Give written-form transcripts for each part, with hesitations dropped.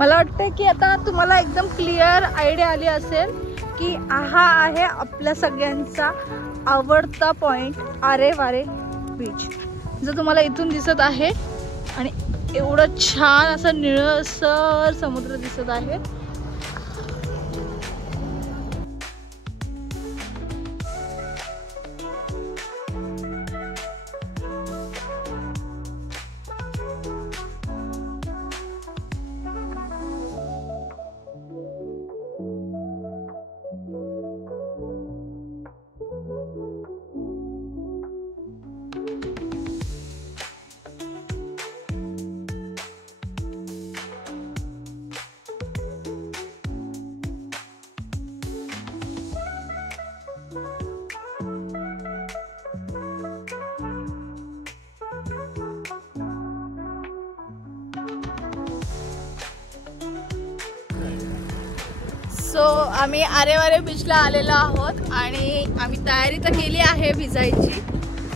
मला वाटतं की आता तुम्हाला एकदम क्लिअर आयडिया आली असेल की हा आहे आपल्या सगळ्यांचा आवडता पॉइंट आरे वारे बीच, जो तुम्हाला इथून दिसत आहे आणि एवढं छान असं निळसर समुद्र दिसत आहे. सो आम्ही आरेवारे बीचला आलेलो आहोत आणि आम्ही तयारी तर केली आहे भिजायची.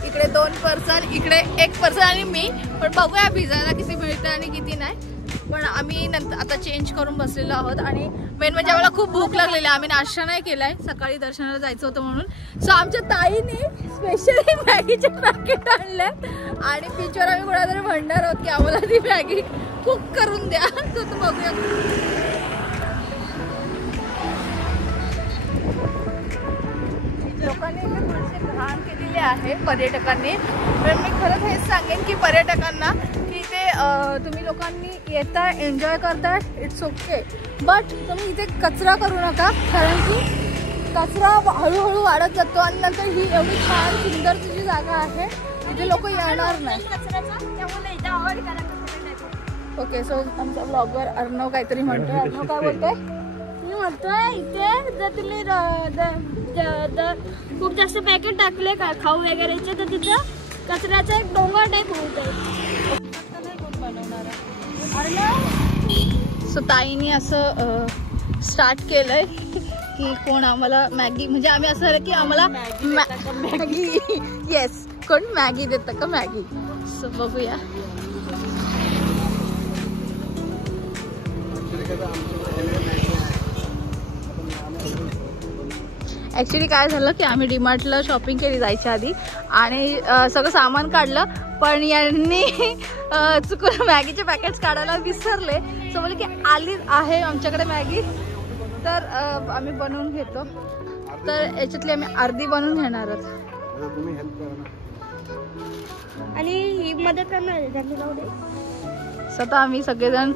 इकडे 2 पर्सन, इकडे 1 पर्सन आणि मी. पण बघूया भिजायला किती मिळतं आणि किती नाही. पण आम्ही नंतर आता चेंज करून बसलेलो आहोत. आणि मेन म्हणजे आम्हाला खूप भूक लागलेली आहे. आम्ही नाश्ता नाही केलाय, सकाळी दर्शनाला जायचं होतं म्हणून. सो आमच्या ताईने स्पेशली मॅगीचे पॅकेट आणले आणि बीचवर आम्ही कोणातरी म्हणणार आहोत की आम्हाला ती मॅगी कुक करून द्या. सो तू बघूया. लोकांनी थोडीशी घाण केलेली आहे पर्यटकांनी. पण मी खरंच हेच सांगेन की पर्यटकांना की इथे तुम्ही लोकांनी येता, एन्जॉय करताय, इट्स ओके. बट तुम्ही इथे कचरा करू नका, कारण की कचरा हळूहळू वाढत जातो आणि नंतर ही एवढी छान सुंदर तुझी जागा आहे, तिथे लोक येणार नाही. ओके, सो आमचा ब्लॉगर अर्णव काहीतरी म्हणतोय. अर्णव काय बोलतोय? मी म्हणतोय इथे जर तुम्ही खूप जास्त पॅकेट टाकले का खाऊ वगैरेचे तर तिथं कचऱ्याचा एक डोंगर टाईप होऊन जाईल. सो ताईने असं स्टार्ट केलंय की कोण आम्हाला मॅगी, म्हणजे आम्ही असं झालं की आम्हाला मॅगी, येस, कोण मॅगी देतं का मॅगी. सो बघूया. ॲक्च्युली काय झालं की आम्ही डीमार्टला शॉपिंग केली जायच्या आधी आणि सगळं सामान काढलं, पण यांनी चुकून मॅगीचे पॅकेट्स काढायला विसरले. सो बोलले की आली आहे आमच्याकडे मॅगी, तर आम्ही बनवून घेतो. तर याच्यातली आम्ही अर्धी बनवून घेणार आहोत. आणि ही मदत करणार. स्वतः आम्ही सगळेजण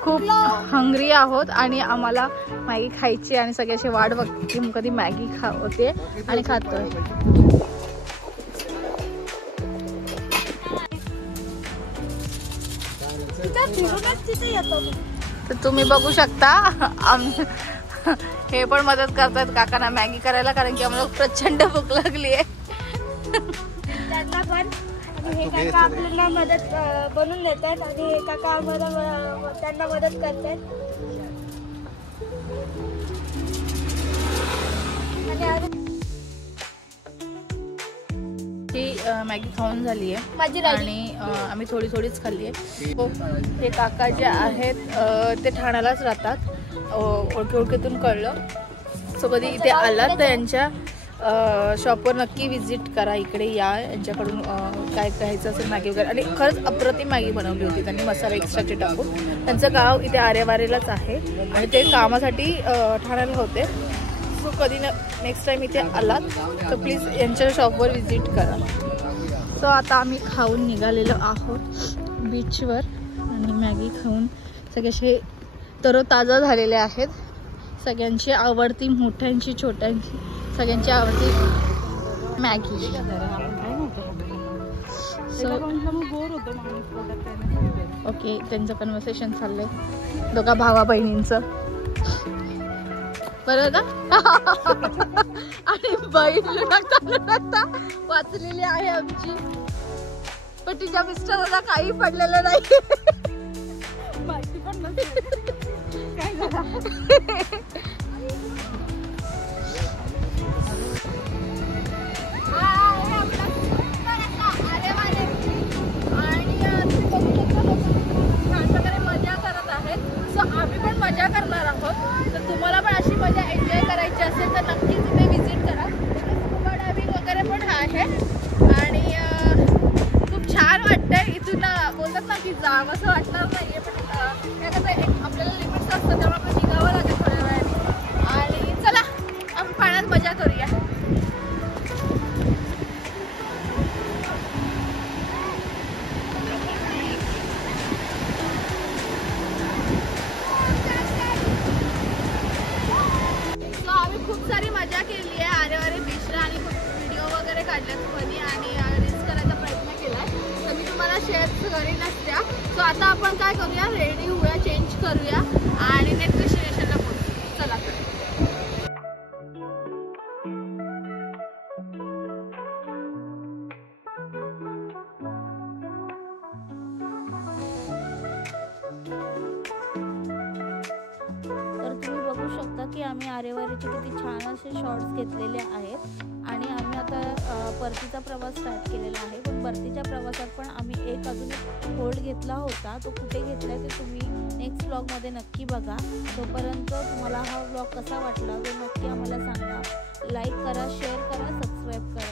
खूप हंग्री आहोत आणि आम्हाला मॅगी खायची आणि सगळ्याची वाट बघते कधी मॅगी होते आणि खातोय. तर तुम्ही बघू शकता हे पण मदत करतायत काकांना मॅगी करायला, कारण की आम्हाला प्रचंड भूक लागली आहे. त्यांना पण हे काका आपल्याला मदत बनवून देतात आणि हे काका आम्हाला त्यांना मदत करतात. ही मॅगी खाऊन झाली आहे आणि आम्ही थोडी थोडीच खाल्ली आहे. हे काका जे आहेत ते ठाण्यालाच राहतात, ओळखीतून कळलं. सो कधी इथे आलात तर यांच्या शॉपवर नक्की विजिट करा, इकडे या, यांच्याकडून काय खायचं असेल मॅगी वगैरे. आणि खरंच अप्रतिम मॅगी बनवली होती त्यांनी, मसाला एक्स्ट्राचे टाकून. त्यांचं गाव इथे आरेवारेलाच आहे आणि ते कामासाठी ठाण्याला होते. सो कधी नेक्स्ट टाइम इथे आलात तर प्लीज यांच्या शॉपवर विजिट करा. सो आता आम्ही खाऊन निघालेलो आहोत बीचवर आणि मॅगी खाऊन सगळ्याचे तरोताजा झालेले आहेत. सगळ्यांची आवडती, मोठ्यांची छोट्यांची, सगळ्यांची आवडती मॅगी. सो ओके, त्यांचं कन्व्हर्सेशन चाललंय दोघा भावा बहिणींचं, बरोबर ना. आणि बहीण वाचलेली आहे आमची, पण तिच्या मिस्टरांना काही पडलेलं नाही. माहिती पण काय झालं. मजा करत आहेत. सो आम्ही आहे आणि खूप छान वाटतंय. इथून बोलतात ना की जावं असं वाटणार नाहीये, पण आपल्याला लिमिट्स असतं त्यामुळे आपण निघावं लागेल थोड्या वेळाने. आणि चला आपण पाण्यात मजा करूया. खूप सारी मजा केली आहे आरेवारे बीचला आणि खूप व्हिडिओ वगैरे काढल्यात फनी आणि रील्स करायचा प्रयत्न केला आहे. तर मी तुम्हाला शेअर करीनच त्या. सो आता आपण काय करूया, रेडी होऊया, चेंज करूया आणि नेक्स्ट डेस्टिनेशनला पोहोचू. चला बघू शकता की आम्ही आरेवारीचे किती छान असे शॉर्ट्स घेतलेले आहेत आणि आम्ही आता परतीचा प्रवास स्टार्ट केलेला आहे. पण परतीच्या प्रवासात पण आम्ही अजून एक होल्ड घेतला होता. तो कुठे घेतला ते तुम्ही नेक्स्ट व्लॉगमध्ये नक्की बघा. तोपर्यंत तुम्हाला हा व्लॉग कसा वाटला ते नक्की आम्हाला सांगा. लाईक करा, शेअर करा, सबस्क्राईब करा.